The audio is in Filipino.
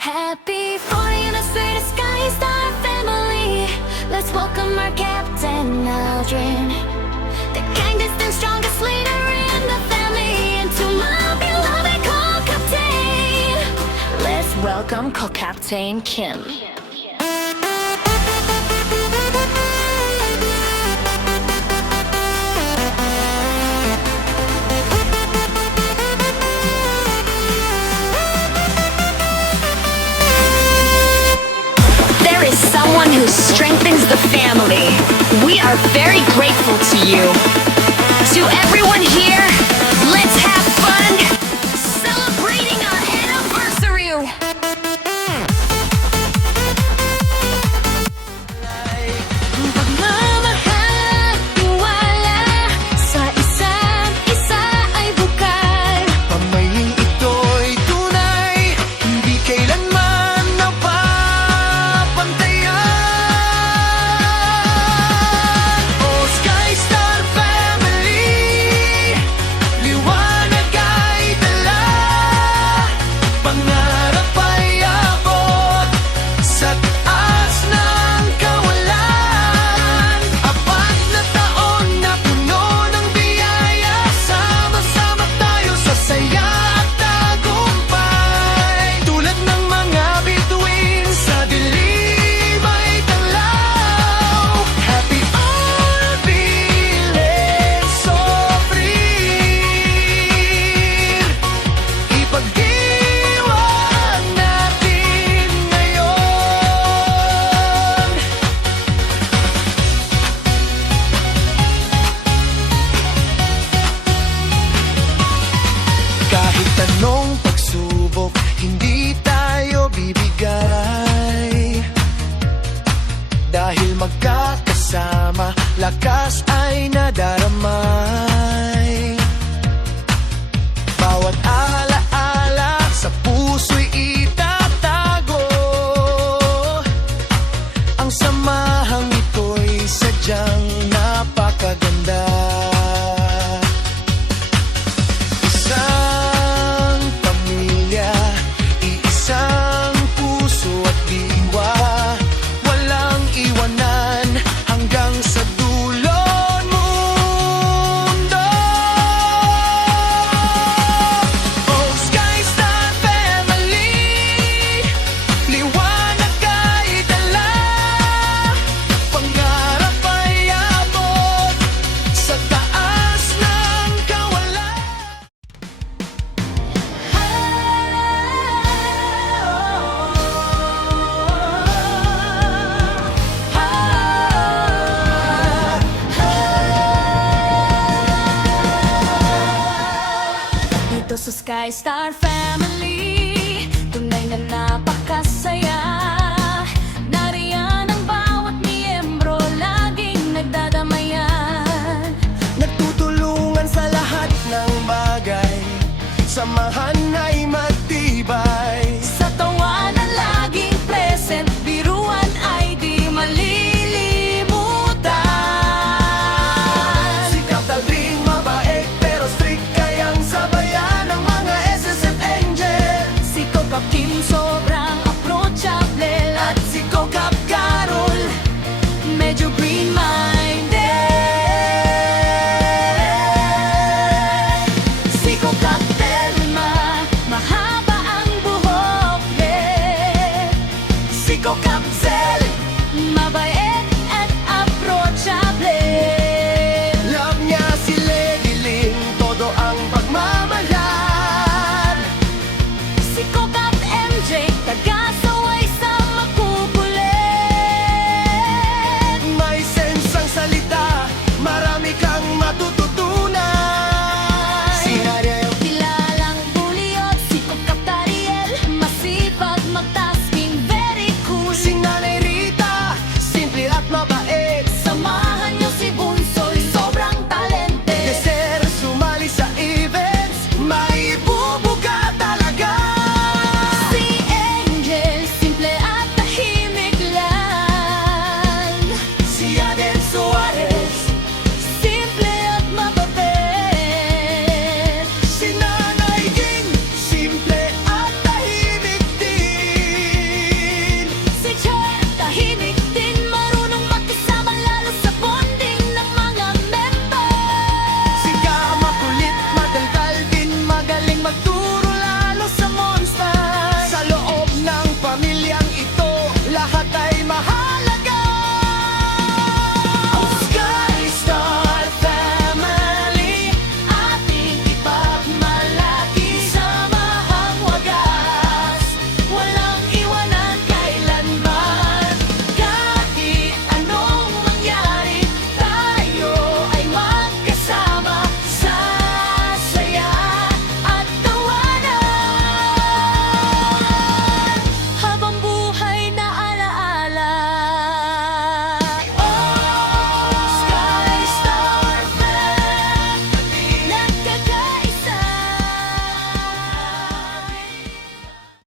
Happy 40th anniversary to Sky Star family. Let's welcome our Captain Aldrin, the kindest and strongest leader in the family, and to my beloved co-captain. Let's welcome co-captain Kim. Someone who strengthens the family. We are very grateful to you. To everyone here, let's have fun celebrating our anniversary. Pagmamahal, tiwala sa isa't isa ay bukal. Pamahiing ito'y tunay, hindi kailanman napapantayan. Oh, Sky Star family, liwanag ay dala, pangarap ay abot sa taas ng kawalan. Apat na taon na puno ng biyaya, sama-sama tayo sa saya at tagumpay. Tulad ng mga bituin sa dilim ay tanglaw. Happy Orville Sofrir, ipagdiwang natin ngayon. Kahit anong pagsubok, hindi tayo bibigay. Dahil magkakasama, lakas ay nadaramay. Bawat alaala sa puso'y itatago. Ang samahang ito'y sadyang napakaganda. Isang pamilya, iisang puso at diwa, walang iwanan hanggang sa dulong mundo. Oh, Sky Star family, liwanag ay dala, pangarap ay abot sa taas ng kawalan. Dito sa Sky Star